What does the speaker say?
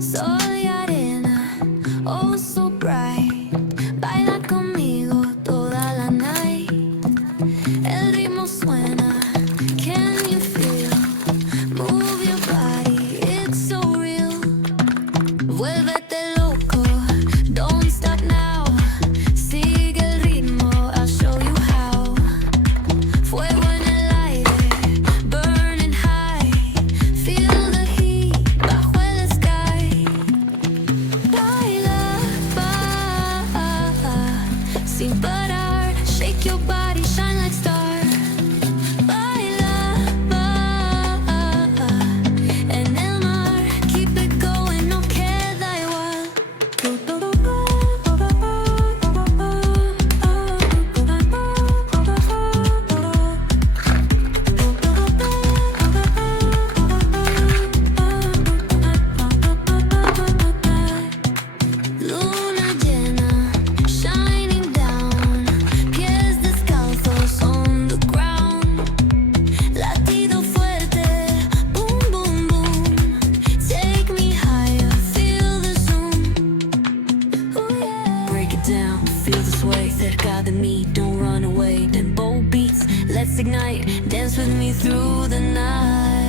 Soy arena, oh so bright. Baila conmigo toda la night. El ritmo suena, can you feel? Move your body, it's so real. Vuélvete loco, don't stop now. Sigue el ritmo, I'll show you how. Fuego en el aire, burning high. Feel the heat bajo el sky. Baila, sin parar. Shake your body, shine like star. Baila, en el mar. Keep it going, no queda igual. Luna llena, shining down. Pies descalzos on the ground. Latido fuerte, boom, boom, boom. Take me higher, feel the zoom. Ooh, yeah. Break it down, feel the sway. Cerca de mí, don't run away. Tempo beats, let's ignite. Dance with me through the night.